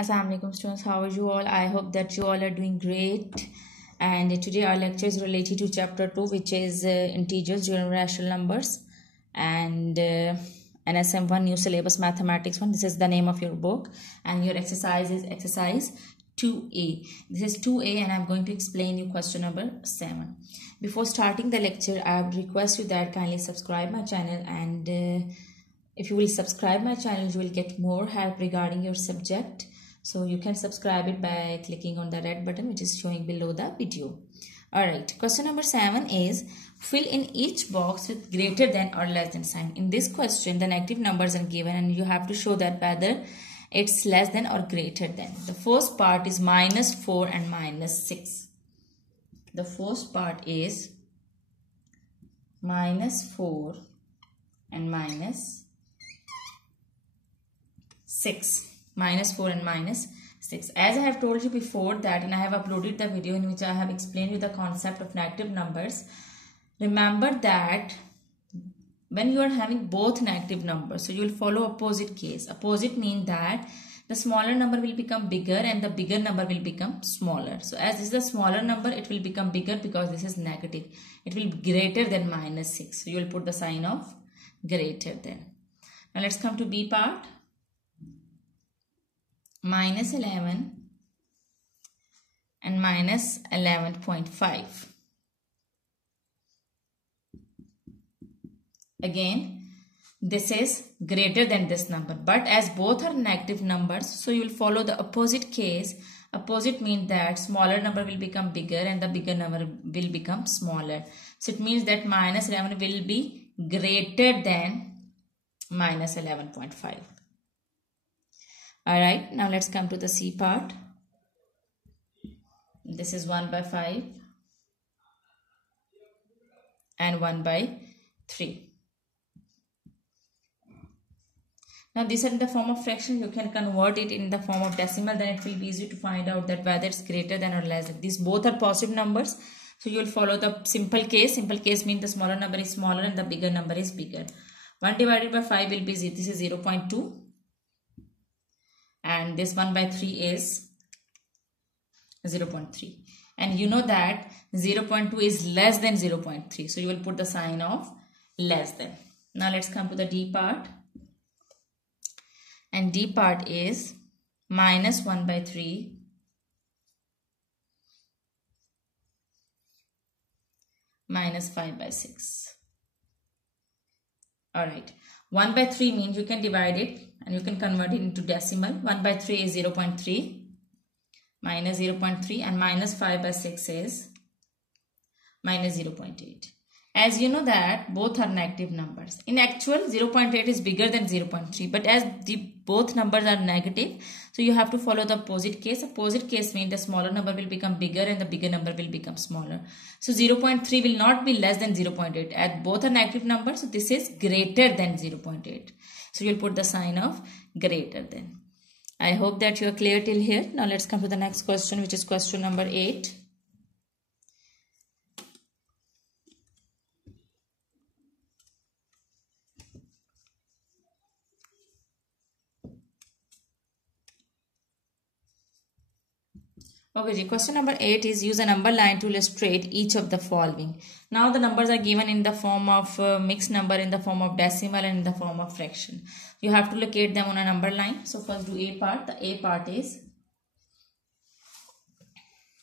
Assalamu alaikum students, how are you all? I hope that you all are doing great. And today our lecture is related to chapter 2, which is integers during rational numbers, and NSM1 new syllabus mathematics 1. This is the name of your book, and your exercise is exercise 2A. This is 2A, and I'm going to explain you question number 7. Before starting the lecture, I would request you that kindly subscribe my channel, and if you will subscribe my channel, you will get more help regarding your subject. So you can subscribe it by clicking on the red button which is showing below the video. Alright, question number 7 is fill in each box with greater than or less than sign. In this question, the negative numbers are given and you have to show that whether it's less than or greater than. The first part is minus 4 and minus 6. The first part is minus 4 and minus 6. Minus 4 and minus 6. As I have told you before that, and I have uploaded the video in which I have explained you the concept of negative numbers. Remember that when you are having both negative numbers, so you will follow opposite case. Opposite means that the smaller number will become bigger and the bigger number will become smaller. So as this is the smaller number, it will become bigger because this is negative. It will be greater than minus 6. So you will put the sign of greater than. Now let's come to B part. Minus 11 and minus 11.5. Again, this is greater than this number, but as both are negative numbers, so you will follow the opposite case. Opposite means that smaller number will become bigger and the bigger number will become smaller. So it means that minus 11 will be greater than minus 11.5. Alright, now let's come to the C part. This is 1 by 5 and 1 by 3. Now these are in the form of fraction. You can convert it in the form of decimal, then it will be easy to find out that whether it's greater than or less than. These both are positive numbers. So you will follow the simple case. Simple case means the smaller number is smaller and the bigger number is bigger. 1 divided by 5 will be, this is 0.2. And this 1 by 3 is 0.3. And you know that 0.2 is less than 0.3. So you will put the sign of less than. Now let's come to the D part. And D part is minus 1 by 3 minus 5 by 6. Alright. 1 by 3 means you can divide it and you can convert it into decimal. 1 by 3 is 0.3 minus 0.3 and minus 5 by 6 is minus 0.8. As you know that both are negative numbers. In actual, 0.8 is bigger than 0.3, but as both numbers are negative, so you have to follow the opposite case. Opposite case means the smaller number will become bigger and the bigger number will become smaller. So 0.3 will not be less than 0.8. As both are negative numbers, so this is greater than 0.8. So you'll put the sign of greater than. I hope that you are clear till here. Now let's come to the next question, which is question number 8. Okay, question number 8 is use a number line to illustrate each of the following. Now the numbers are given in the form of mixed number, in the form of decimal and in the form of fraction. You have to locate them on a number line. So first do A part. The A part is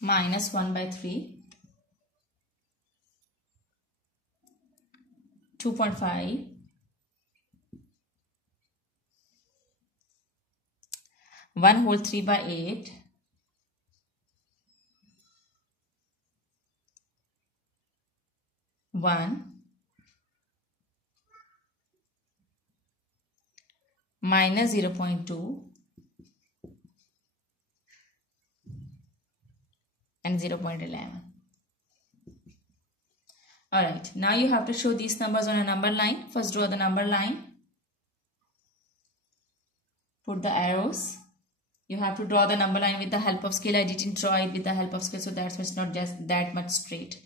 minus 1 by 3, 2.5, 1 whole 3 by 8, 1 minus 0.2 and 0.11. Alright, now you have to show these numbers on a number line. First draw the number line. Put the arrows. You have to draw the number line with the help of scale. I didn't draw it with the help of scale, so that's it's not just that much straight.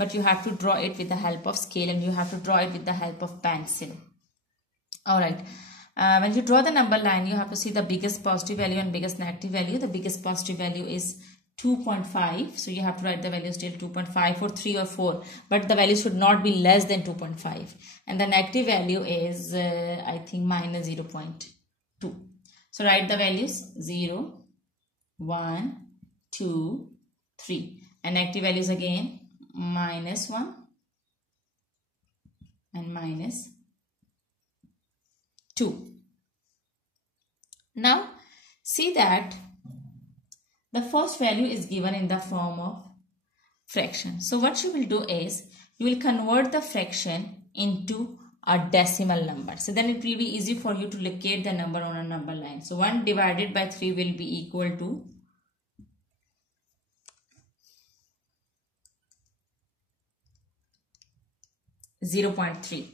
But you have to draw it with the help of scale and you have to draw it with the help of pencil. Alright. When you draw the number line, you have to see the biggest positive value and biggest negative value. The biggest positive value is 2.5. So you have to write the values till 2.5 or 3 or 4. But the value should not be less than 2.5. And the negative value is, I think, minus 0.2. So write the values 0, 1, 2, 3. And negative values again, minus 1 and minus 2. Now, see that the first value is given in the form of fraction. So what you will do is, you will convert the fraction into a decimal number. So then it will be easy for you to locate the number on a number line. So 1 divided by 3 will be equal to 0.3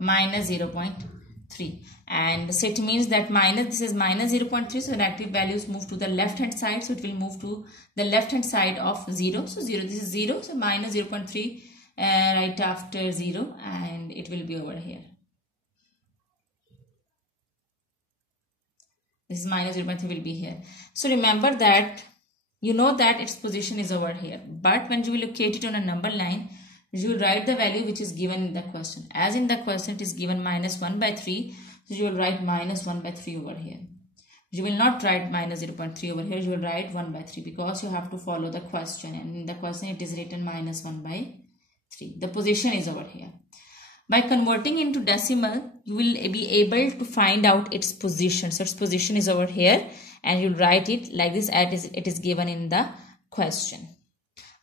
minus 0.3, and so it means that this is minus 0.3, so negative values move to the left hand side, so it will move to the left hand side of 0. So 0, this is 0, so minus 0.3 right after 0, and it will be over here. This is minus 0.3 will be here. So remember that you know that its position is over here, but when you will locate it on a number line, you will write the value which is given in the question. As in the question it is given minus 1 by 3, so you will write minus 1 by 3 over here. You will not write minus 0.3 over here, you will write 1 by 3 because you have to follow the question, and in the question it is written minus 1 by 3. The position is over here. By converting into decimal, you will be able to find out its position. So its position is over here, and you will write it like this as it is given in the question.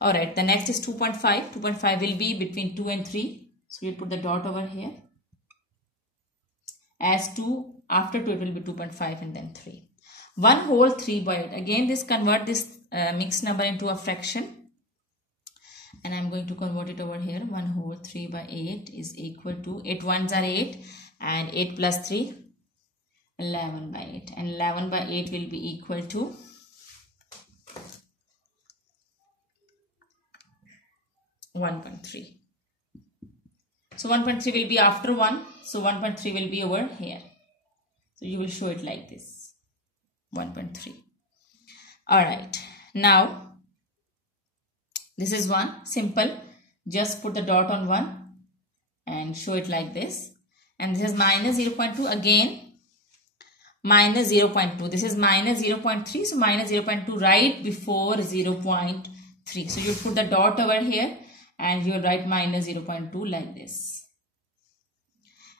Alright, the next is 2.5. 2.5 will be between 2 and 3. So we'll put the dot over here. As 2, after 2 it will be 2.5 and then 3. 1 whole 3 by 8. Again, this convert this mixed number into a fraction. And I'm going to convert it over here. 1 whole 3 by 8 is equal to 8 ones are 8, and 8 plus 3, 11 by 8. And 11 by 8 will be equal to 1.3. So 1.3 will be after 1. So 1.3 will be over here. So you will show it like this. 1.3. Alright. Now, this is 1. Simple. Just put the dot on 1 and show it like this. And this is minus 0.2. Again, minus 0.2. This is minus 0.3. So minus 0.2 right before 0.3. So you put the dot over here, and you will write minus 0.2 like this.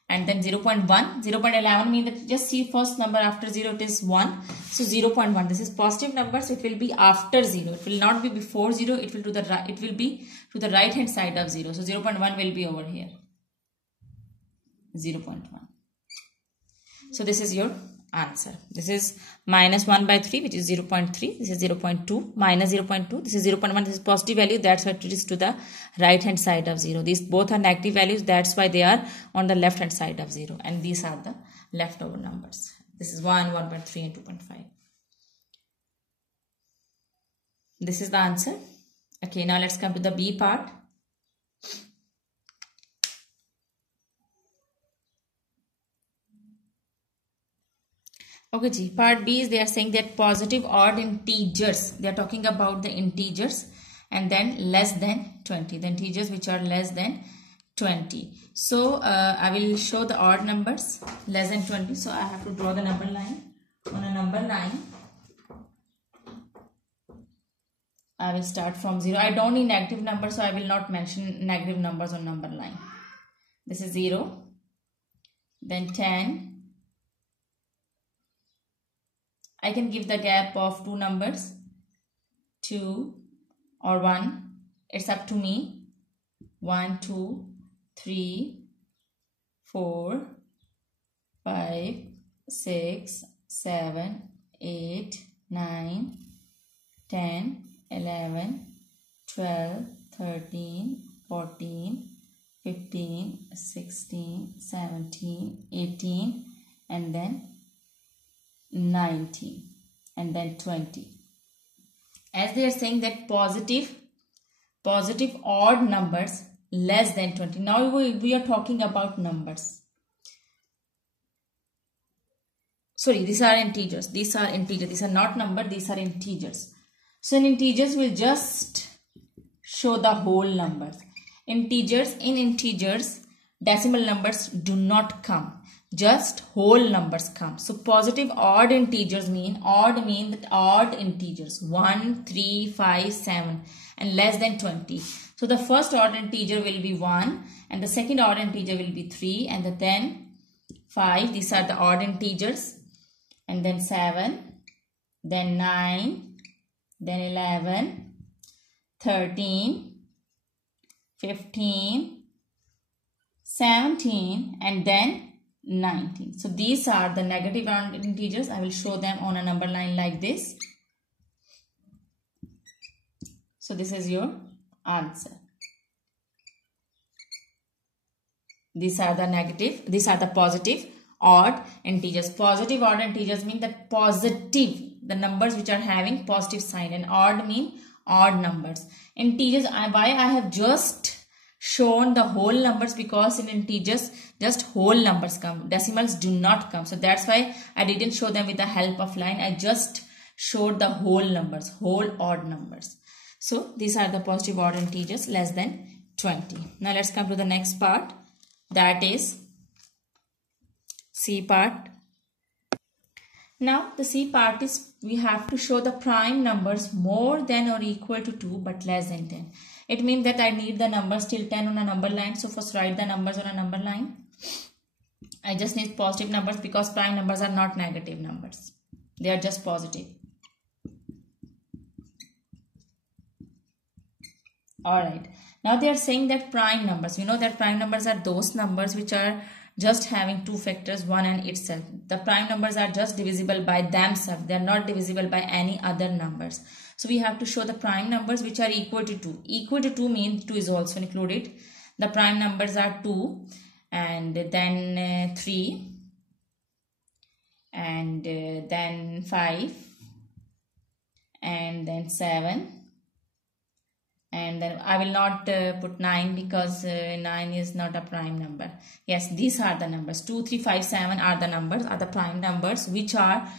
And then 0.1, 0.11 means that just see first number after 0, it is 1. So 0.1, this is positive number, so it will be after 0. It will not be before 0, it will be to the right hand side of 0. So 0.1 will be over here. 0.1. So this is your answer. This is minus 1 by 3, which is 0.3. This is 0.2, minus 0.2. This is 0.1. This is positive value. That's why it is to the right hand side of 0. These both are negative values. That's why they are on the left hand side of 0. And these are the leftover numbers. This is 1, 1.3 and 2.5. This is the answer. Okay, now let's come to the B part. Okay, G. Part B is they are saying that positive odd integers. They are talking about the integers, and then less than 20. The integers which are less than 20. So I will show the odd numbers less than 20. So I have to draw the number line. On a number line, I will start from 0. I don't need negative numbers, so I will not mention negative numbers on number line. This is 0, then 10. I can give the gap of 2 numbers, 2 or 1. It's up to me. 1, 2, 3, 4, 5, 6, 7, 8, 9, 10, 11, 12, 13, 14, 15, 16, 17, 18, and then 19, and then 20. As they are saying that positive odd numbers less than 20. Now we are talking about numbers. sorry, these are integers. These are integers. These are not number. These are integers. So in integers, we'll just show the whole numbers. In integers, decimal numbers do not come. Just whole numbers come. So positive odd integers mean that odd integers 1, 3, 5, 7 and less than 20. So the first odd integer will be 1 and the second odd integer will be 3 and then 5. These are the odd integers, and then 7, then 9, then 11, 13, 15, 17 and then 19. So these are the negative rounded integers. I will show them on a number line like this. So this is your answer. These are the negative, these are the positive odd integers. Positive odd integers mean that positive, the numbers which are having positive sign, and odd mean odd numbers. Integers, why I have just shown the whole numbers, because in integers just whole numbers come, decimals do not come. So that's why I didn't show them with the help of line. I just showed the whole numbers, whole odd numbers. So these are the positive odd integers less than 20. Now let's come to the next part, that is C part. Now the C part is we have to show the prime numbers more than or equal to 2 but less than 10. It means that I need the numbers till 10 on a number line. So first write the numbers on a number line. I just need positive numbers because prime numbers are not negative numbers. They are just positive. Alright. Now they are saying that prime numbers. You know that prime numbers are those numbers which are just having two factors, one and itself. The prime numbers are just divisible by themselves. They are not divisible by any other numbers. So we have to show the prime numbers which are equal to 2. Equal to 2 means 2 is also included. The prime numbers are 2 and then 3 and then 5 and then 7. And then I will not put 9 because 9 is not a prime number. Yes, these are the numbers. 2, 3, 5, 7 are the numbers, are the prime numbers which are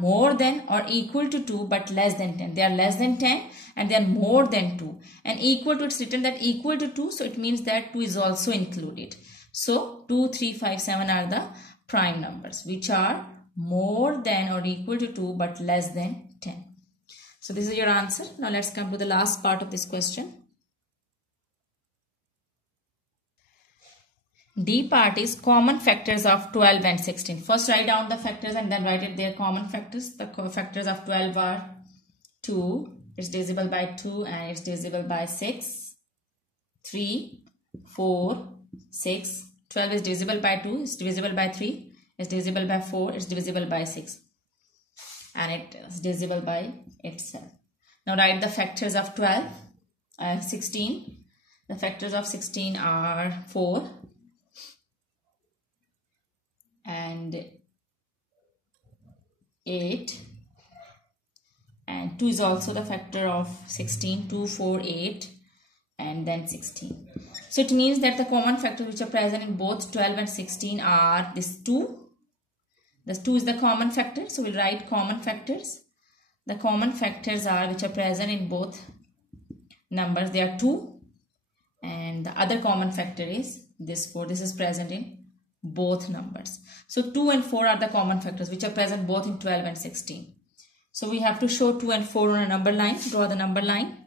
more than or equal to 2 but less than 10. They are less than 10 and they are more than 2. And equal to, it's written that equal to 2, so it means that 2 is also included. So 2, 3, 5, 7 are the prime numbers which are more than or equal to 2 but less than 10. So this is your answer. Now let's come to the last part of this question. D part is common factors of 12 and 16. First write down the factors and then write it their common factors. The factors of 12 are 2, it's divisible by 2 and it's divisible by 6, 3, 4, 6, 12 is divisible by 2, it's divisible by 3, it's divisible by 4, it's divisible by 6. And it is divisible by itself. Now write the factors of 12, 16. The factors of 16 are 4 and 8, and 2 is also the factor of 16, 2, 4, 8 and then 16. So it means that the common factors which are present in both 12 and 16 are this 2. This 2 is the common factor, so we'll write common factors. The common factors are which are present in both numbers. They are 2 and the other common factor is this 4. This is present in both numbers. So 2 and 4 are the common factors which are present both in 12 and 16. So we have to show 2 and 4 on a number line. Draw the number line.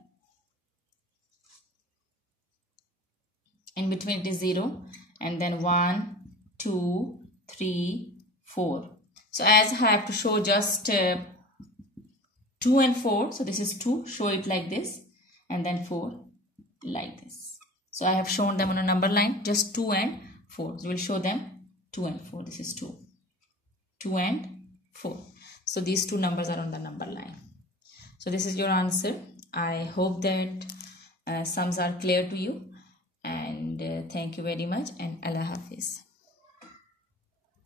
In between it is 0 and then 1, 2, 3, 4. So as I have to show just 2 and 4, so this is 2, show it like this, and then 4 like this. So I have shown them on a number line, just 2 and 4. So we'll show them 2 and 4. This is 2, 2 and 4. So these two numbers are on the number line. So this is your answer. I hope that sums are clear to you, and thank you very much, and Allah Hafiz.